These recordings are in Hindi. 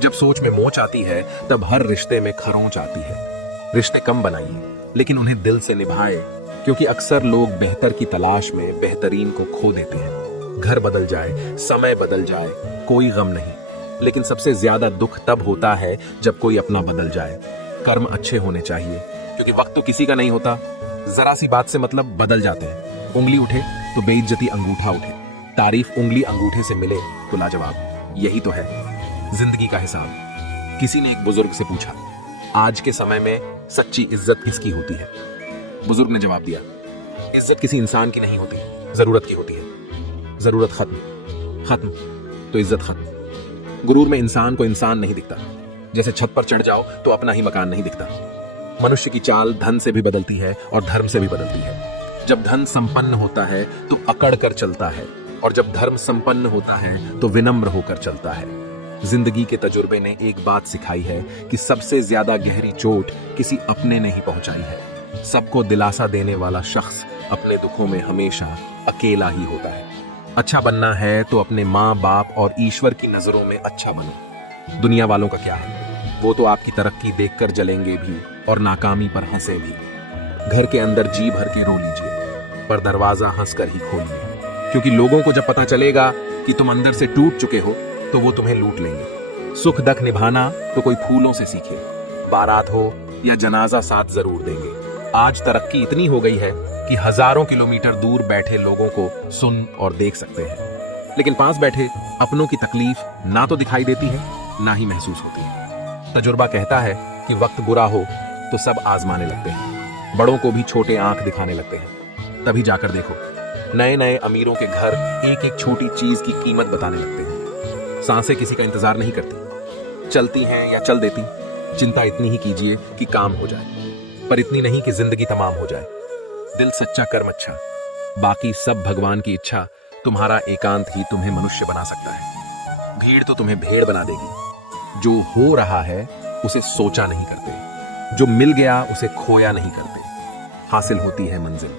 जब सोच में मोच आती है तब हर रिश्ते में खरोंच आती है। रिश्ते कम बनाइए लेकिन उन्हें दिल से निभाए, क्योंकि अक्सर लोग बेहतर की तलाश में बेहतरीन को खो देते हैं। घर बदल जाए, समय बदल जाए, कोई गम नहीं, लेकिन सबसे ज्यादा दुख तब होता है जब कोई अपना बदल जाए। कर्म अच्छे होने चाहिए, क्योंकि वक्त तो किसी का नहीं होता। जरा सी बात से मतलब बदल जाते हैं। उंगली उठे तो बेइज्जती अंगूठा उठे, तारीफ उंगली अंगूठे से मिले तो लाजवाब। यही तो है जिंदगी का हिसाब। किसी ने एक बुजुर्ग से पूछा, आज के समय में सच्ची इज्जत किसकी होती है? बुजुर्ग ने जवाब दिया, इज्जत किसी इंसान की नहीं होती, जरूरत की होती है। जरूरत खत्म, खत्म तो इज्जत खत्म। गुरूर में इंसान को इंसान नहीं दिखता। जैसे छत पर चढ़ जाओ तो अपना ही मकान नहीं दिखता। मनुष्य की चाल धन से भी बदलती है और धर्म से भी बदलती है। जब धन संपन्न होता है तो अकड़ कर चलता है, और जब धर्म संपन्न होता है तो विनम्र होकर चलता है। जिंदगी के तजुर्बे ने एक बात सिखाई है कि सबसे ज्यादा गहरी चोट किसी अपने ने ही पहुंचाई है। सबको दिलासा देने वाला शख्स अपने दुखों में हमेशा अकेला ही होता है। अच्छा बनना है तो अपने माँ बाप और ईश्वर की नजरों में अच्छा बनो। दुनिया वालों का क्या है, वो तो आपकी तरक्की देखकर जलेंगे भी और नाकामी पर हंसे भी। घर के अंदर जी भर के रो लीजिए, पर दरवाजा हंसकर ही खोलिए, क्योंकि लोगों को जब पता चलेगा कि तुम अंदर से टूट चुके हो तो वो तुम्हें लूट लेंगे। सुख दुख निभाना तो कोई फूलों से सीखे, बारात हो या जनाजा साथ जरूर देंगे। आज तरक्की इतनी हो गई है कि हजारों किलोमीटर दूर बैठे लोगों को सुन और देख सकते हैं, लेकिन पास बैठे अपनों की तकलीफ ना तो दिखाई देती है ना ही महसूस होती है। तजुर्बा कहता है कि वक्त बुरा हो तो सब आजमाने लगते हैं, बड़ों को भी छोटे आंख दिखाने लगते हैं। तभी जाकर देखो, नए नए अमीरों के घर एक एक छोटी चीज की कीमत बताने लगते हैं। सांसें किसी का इंतजार नहीं करती, चलती हैं या चल देती। चिंता इतनी ही कीजिए कि काम हो जाए, पर इतनी नहीं कि जिंदगी तमाम हो जाए। दिल सच्चा, कर्म अच्छा, बाकी सब भगवान की इच्छा। तुम्हारा एकांत ही तुम्हें मनुष्य बना सकता है। भीड़ तो तुम्हें भेड़ बना देगी। जो हो रहा है उसे सोचा नहीं करते, जो मिल गया उसे खोया नहीं करते। हासिल होती है मंजिल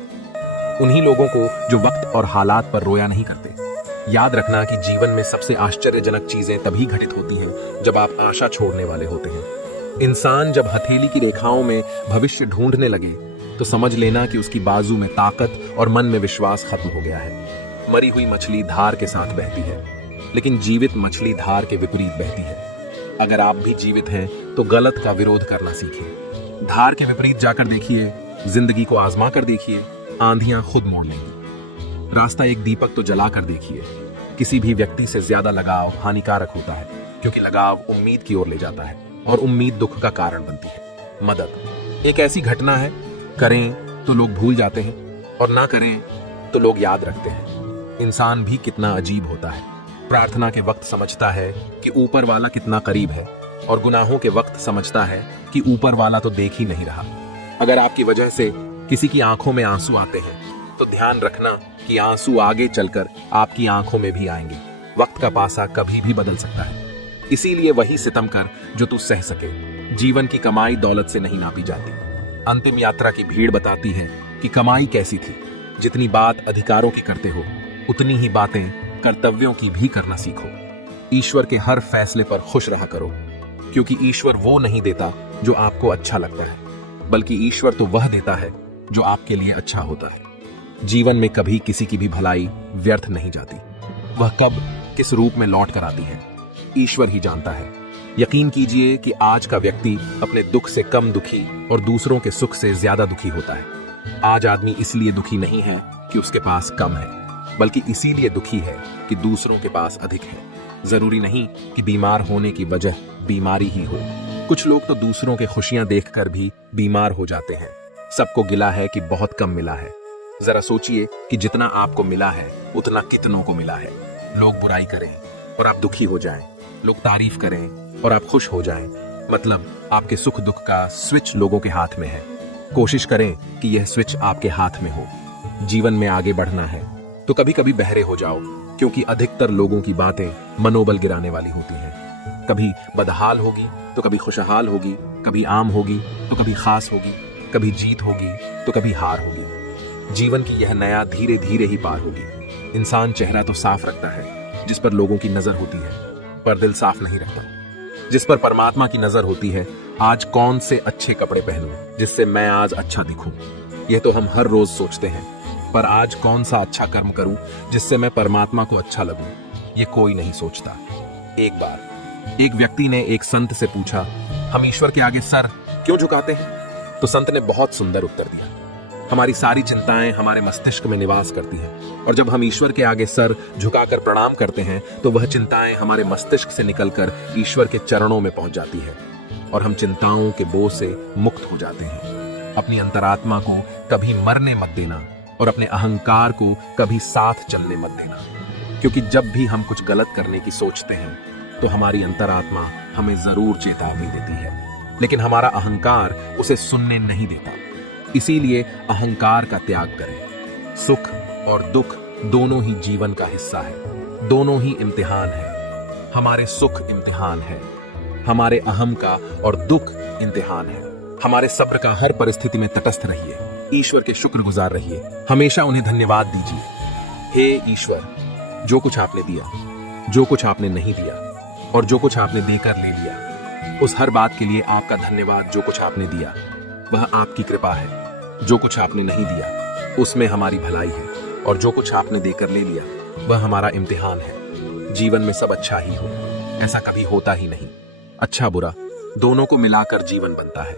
उन्हीं लोगों को जो वक्त और हालात पर रोया नहीं करते। याद रखना कि जीवन में सबसे आश्चर्यजनक चीजें तभी घटित होती हैं जब आप आशा छोड़ने वाले होते हैं। इंसान जब हथेली की रेखाओं में भविष्य ढूंढने लगे तो समझ लेना कि उसकी बाजू में ताकत और मन में विश्वास खत्म हो गया है। मरी हुई मछली धार के साथ बहती है, लेकिन जीवित मछली धार के विपरीत बहती है। अगर आप भी जीवित हैं तो गलत का विरोध करना सीखिए। धार के विपरीत जाकर देखिए, जिंदगी को आजमा कर देखिए, आंधियां खुद मोड़ लेंगी। रास्ता एक दीपक तो जला कर देखिए। किसी भी व्यक्ति से ज्यादा लगाव हानिकारक होता है, क्योंकि लगाव उम्मीद की ओर ले जाता है और उम्मीद दुख का कारण बनती है। मदद एक ऐसी घटना है, करें तो लोग भूल जाते हैं और ना करें तो लोग याद रखते हैं। इंसान भी कितना अजीब होता है। प्रार्थना के वक्त समझता है कि ऊपर वाला कितना करीब है, और गुनाहों के वक्त समझता है कि ऊपर वाला तो देख ही नहीं रहा। अगर आपकी वजह से किसी की आंखों में आंसू आते हैं तो ध्यान रखना कि आंसू आगे चलकर आपकी आंखों में भी आएंगे। वक्त का पासा कभी भी बदल सकता है, इसीलिए वही सितम कर जो तू सह सके। जीवन की कमाई दौलत से नहीं नापी जाती। अंतिम यात्रा की भीड़ बताती है कि कमाई कैसी थी। जितनी बात अधिकारों की करते हो, उतनी ही बातें कर्तव्यों की भी करना सीखो। ईश्वर के हर फैसले पर खुश रहा करो, क्योंकि ईश्वर वो नहीं देता जो आपको अच्छा लगता है, बल्कि ईश्वर तो वह देता है जो आपके लिए अच्छा होता है। जीवन में कभी किसी की भी भलाई व्यर्थ नहीं जाती। वह कब किस रूप में लौट कर आती है, ईश्वर ही जानता है। यकीन कीजिए कि आज का व्यक्ति अपने दुख से कम दुखी और दूसरों के सुख से ज्यादा दुखी होता है। आज आदमी इसलिए दुखी नहीं है कि उसके पास कम है, बल्कि इसीलिए दुखी है कि दूसरों के पास अधिक है। जरूरी नहीं कि बीमार होने की वजह बीमारी ही हो। कुछ लोग तो दूसरों के खुशियां देखकर भी बीमार हो जाते हैं। सबको गिला है कि बहुत कम मिला है। जरा सोचिए कि जितना आपको मिला है उतना कितनों को मिला है। लोग बुराई करें और आप दुखी हो जाएं, लोग तारीफ करें और आप खुश हो जाएं, मतलब आपके सुख दुख का स्विच लोगों के हाथ में है। कोशिश करें कि यह स्विच आपके हाथ में हो। जीवन में आगे बढ़ना है तो कभी कभी बहरे हो जाओ, क्योंकि अधिकतर लोगों की बातें मनोबल गिराने वाली होती हैं। कभी बदहाल होगी तो कभी खुशहाल होगी, कभी आम होगी तो कभी खास होगी, कभी जीत होगी तो कभी हार होगी। जीवन की यह नया धीरे धीरे ही पार होगी। इंसान चेहरा तो साफ रखता है जिस पर लोगों की नजर होती है, पर दिल साफ नहीं रखता। जिस पर परमात्मा की नजर होती है, आज कौन से अच्छे कपड़े पहनूं जिससे मैं आज अच्छा दिखूं। यह तो हम हर रोज सोचते हैं, पर आज कौन सा अच्छा कर्म करूं जिससे मैं परमात्मा को अच्छा लगूं, ये कोई नहीं सोचता। एक बार एक व्यक्ति ने एक संत से पूछा, हम ईश्वर के आगे सर क्यों झुकाते हैं? तो संत ने बहुत सुंदर उत्तर दिया, हमारी सारी चिंताएं हमारे मस्तिष्क में निवास करती हैं, और जब हम ईश्वर के आगे सर झुकाकर प्रणाम करते हैं तो वह चिंताएं हमारे मस्तिष्क से निकलकर ईश्वर के चरणों में पहुंच जाती है और हम चिंताओं के बोझ से मुक्त हो जाते हैं। अपनी अंतरात्मा को कभी मरने मत देना और अपने अहंकार को कभी साथ चलने मत देना, क्योंकि जब भी हम कुछ गलत करने की सोचते हैं तो हमारी अंतरात्मा हमें जरूर चेतावनी देती है, लेकिन हमारा अहंकार उसे सुनने नहीं देता। इसीलिए अहंकार का त्याग करें। सुख और दुख दोनों ही जीवन का हिस्सा है, दोनों ही इम्तिहान है। हमारे सुख इम्तिहान है, हमारे अहम का, और दुख इम्तिहान है। हमारे सब्र का हर परिस्थिति में तटस्थ रहिए, ईश्वर के शुक्रगुजार रहिए, हमेशा उन्हें धन्यवाद दीजिए। हे ईश्वर, जो कुछ आपने दिया, जो कुछ आपने नहीं दिया और जो कुछ आपने देकर ले लिया, उस हर बात के लिए आपका धन्यवाद। जो कुछ आपने दिया वह आपकी कृपा है, जो कुछ आपने नहीं दिया उसमें हमारी भलाई है, और जो कुछ आपने देकर ले लिया वह हमारा इम्तिहान है। जीवन में सब अच्छा ही हो, ऐसा कभी होता ही नहीं। अच्छा बुरा दोनों को मिलाकर जीवन बनता है।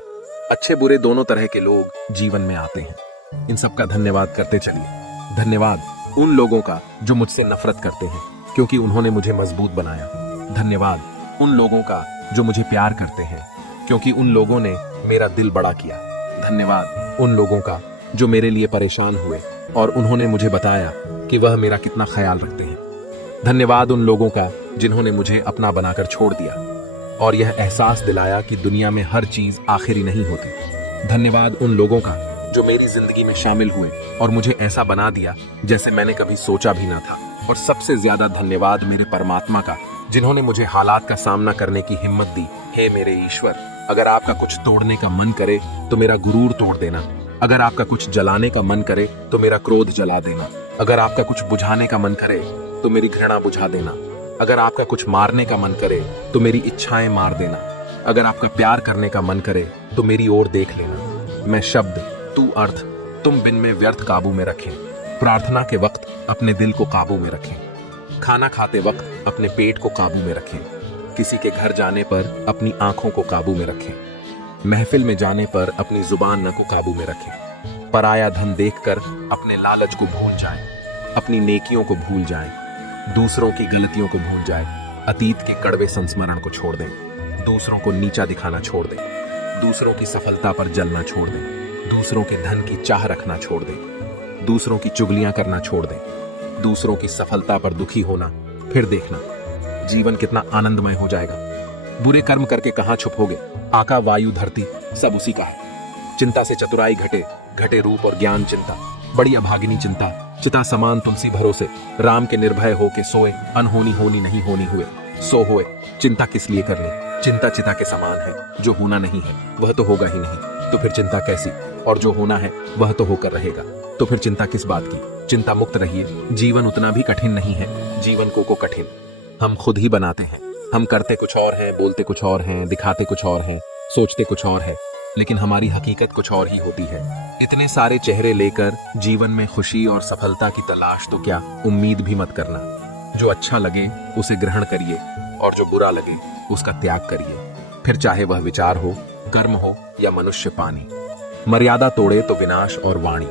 अच्छे बुरे दोनों तरह के लोग जीवन में आते हैं। इन सब का धन्यवाद करते चलिए। धन्यवाद उन लोगों का जो मुझसे नफरत करते हैं, क्योंकि उन्होंने मुझे मजबूत बनाया। धन्यवाद उन लोगों का जो मुझे प्यार करते हैं, क्योंकि उन लोगों ने मेरा दिल बड़ा किया। धन्यवाद उन लोगों का जो मेरे लिए परेशान हुए और उन्होंने मुझे बताया कि वह मेरा कितना ख्याल रखते हैं। धन्यवाद उन लोगों का जिन्होंने मुझे अपना बनाकर छोड़ दिया और यह एहसास दिलाया कि दुनिया में हर चीज आखिरी नहीं होती। धन्यवाद उन लोगों का जो मेरी जिंदगी में शामिल हुए और मुझे ऐसा बना दिया जैसे मैंने कभी सोचा भी ना था। और सबसे ज्यादा धन्यवाद मेरे परमात्मा का, जिन्होंने मुझे हालात का सामना करने की हिम्मत दी। हे मेरे ईश्वर, अगर आपका कुछ तोड़ने का मन करे तो मेरा गुरूर तोड़ देना। अगर आपका कुछ जलाने का मन करे तो मेरा क्रोध जला देना। अगर आपका कुछ बुझाने का मन करे तो मेरी घृणा बुझा देना। अगर आपका कुछ मारने का मन करे तो मेरी इच्छाएं मार देना। अगर आपका प्यार करने का मन करे तो मेरी ओर देख लेना। मैं शब्द, तू अर्थ, तुम बिन में व्यर्थ काबू में रखें। प्रार्थना के वक्त अपने दिल को काबू में रखें। खाना खाते वक्त अपने पेट को काबू में रखें। किसी के घर जाने पर अपनी आंखों को काबू में रखें। महफिल में जाने पर अपनी जुबान न को काबू में रखें। पराया धन देखकर अपने लालच को भूल जाएं। अपनी नेकियों को भूल जाएं। दूसरों की गलतियों को भूल जाएं। अतीत के कड़वे संस्मरण को छोड़ दें। दूसरों को नीचा दिखाना छोड़ दें। दूसरों की सफलता पर जलना छोड़ दें। दूसरों के धन की चाह रखना छोड़ दें। दूसरों की चुगलियां करना छोड़ दें। दूसरों की सफलता पर दुखी होना, फिर देखना जीवन कितना आनंदमय हो जाएगा। बुरे कर्म करके कहां छुपोगे? आका वायु धरती सब उसी का है। चिंता से चतुराई घटे, घटे रूप और ज्ञान चिंता। बड़ी अभागिनी चिंता, चिता समान तुलसी भरोसे। राम के निर्भय हो के सोए, अनहोनी होनी नहीं होनी हुए। सो होए, चिंता किस लिए करनी? चिंता चिता के समान है, जो होना नहीं है वह तो होगा ही नहीं, तो फिर चिंता कैसी? और जो होना है वह तो होकर रहेगा, तो फिर चिंता किस बात की? चिंता मुक्त रहिए। जीवन उतना भी कठिन नहीं है, जीवन को कठिन हम खुद ही बनाते हैं। हम करते कुछ और हैं, बोलते कुछ और हैं, दिखाते कुछ और हैं, सोचते कुछ और है, लेकिन हमारी हकीकत कुछ और ही होती है। इतने सारे चेहरे लेकर जीवन में खुशी और सफलता की तलाश तो क्या, उम्मीद भी मत करना। जो अच्छा लगे उसे ग्रहण करिए और जो बुरा लगे उसका त्याग करिए, फिर चाहे वह विचार हो, कर्म हो या मनुष्य पानी। मर्यादा तोड़े तो विनाश और वाणी,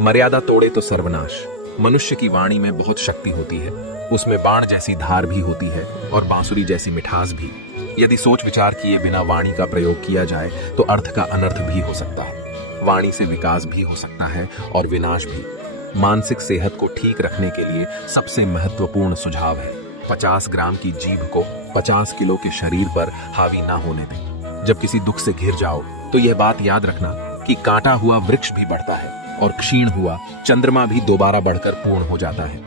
मर्यादा तोड़े तो सर्वनाश। मनुष्य की वाणी में बहुत शक्ति होती है, उसमें बाण जैसी धार भी होती है और बांसुरी जैसी मिठास भी। यदि सोच विचार किए बिना वाणी का प्रयोग किया जाए तो अर्थ का अनर्थ भी हो सकता है। वाणी से विकास भी हो सकता है और विनाश भी। मानसिक सेहत को ठीक रखने के लिए सबसे महत्वपूर्ण सुझाव है 50 ग्राम की जीभ को 50 किलो के शरीर पर हावी ना होने दें। जब किसी दुख से घिर जाओ तो यह बात याद रखना कि काटा हुआ वृक्ष भी बढ़ता है और क्षीण हुआ चंद्रमा भी दोबारा बढ़कर पूर्ण हो जाता है।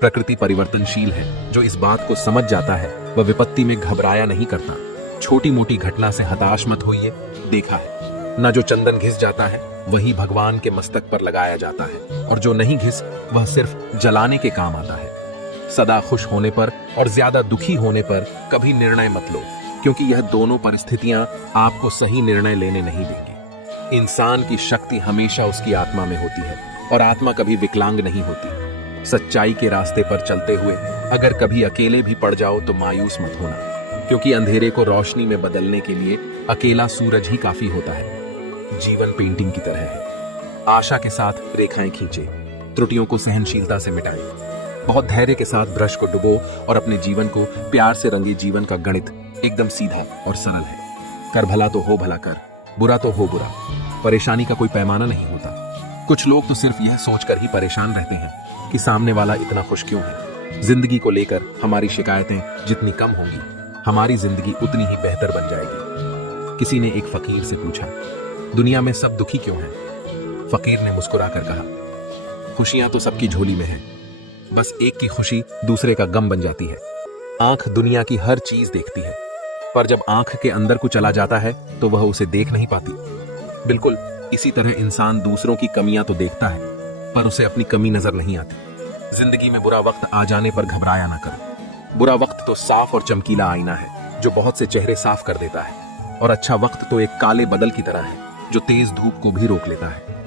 प्रकृति परिवर्तनशील है। जो इस बात को समझ जाता है वह विपत्ति में घबराया नहीं करता। छोटी मोटी घटना से हताश मत होइए। देखा है न, जो चंदन घिस जाता है वही भगवान के मस्तक पर लगाया जाता है, और जो नहीं घिस वह सिर्फ जलाने के काम आता है। सदा खुश होने पर और ज्यादा दुखी होने पर कभी निर्णय मत लो। क्योंकि यह दोनों परिस्थितियां आपको सही निर्णय लेने नहीं देंगी। इंसान की शक्ति हमेशा उसकी आत्मा में होती है और आत्मा कभी विकलांग नहीं होती। सच्चाई के रास्ते पर चलते हुए अगर कभी अकेले भी पड़ जाओ तो मायूस मत होना, क्योंकि अंधेरे को रोशनी में बदलने के लिए अकेला सूरज ही काफी होता है। जीवन पेंटिंग की तरह है। आशा के साथ रेखाएं खींचे, त्रुटियों को सहनशीलता से मिटाएं, बहुत धैर्य के साथ ब्रश को डुबो और अपने जीवन को प्यार से रंगे। जीवन का गणित एकदम सीधा और सरल है। कर भला तो हो भला कर, बुरा तो हो बुरा। परेशानी का कोई पैमाना नहीं होता। कुछ लोग तो सिर्फ यह सोचकर ही परेशान रहते हैं कि सामने वाला इतना खुश क्यों है। जिंदगी को लेकर हमारी शिकायतें जितनी कम होंगी, हमारी जिंदगी उतनी ही बेहतर बन जाएगी। किसी ने एक फकीर से पूछा, दुनिया में सब दुखी क्यों हैं? फकीर ने मुस्कुराकर कहा, खुशियां तो सबकी झोली में है, बस एक की खुशी दूसरे का गम बन जाती है। आंख दुनिया की हर चीज देखती है, पर जब आंख के अंदर को चला जाता है तो वह उसे देख नहीं पाती। बिल्कुल इसी तरह इंसान दूसरों की कमियां तो देखता है, पर उसे अपनी कमी नजर नहीं आती। जिंदगी में बुरा वक्त आ जाने पर घबराया ना करो। बुरा वक्त तो साफ और चमकीला आईना है जो बहुत से चेहरे साफ कर देता है, और अच्छा वक्त तो एक काले बदल की तरह है जो तेज धूप को भी रोक लेता है।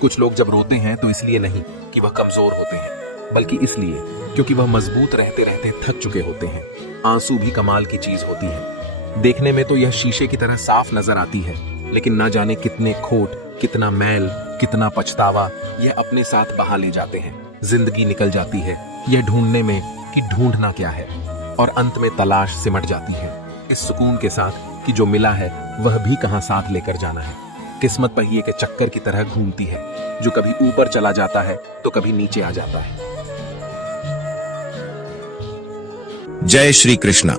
कुछ लोग जब रोते हैं तो इसलिए नहीं कि वह कमजोर होते हैं, बल्कि इसलिए क्योंकि वह मजबूत रहते रहते थक चुके होते हैं। आंसू भी कमाल की चीज होती है। देखने में तो यह शीशे की तरह साफ नजर आती है, लेकिन ना जाने कितने खोट, कितना मैल, कितना पछतावा यह अपने साथ बहा ले जाते हैं। जिंदगी निकल जाती है यह ढूंढने में कि ढूंढना क्या है, और अंत में तलाश सिमट जाती है इस सुकून के साथ कि जो मिला है वह भी कहां साथ लेकर जाना है। किस्मत पहिए के चक्कर की तरह घूमती है, जो कभी ऊपर चला जाता है तो कभी नीचे आ जाता है। जय श्री कृष्णा।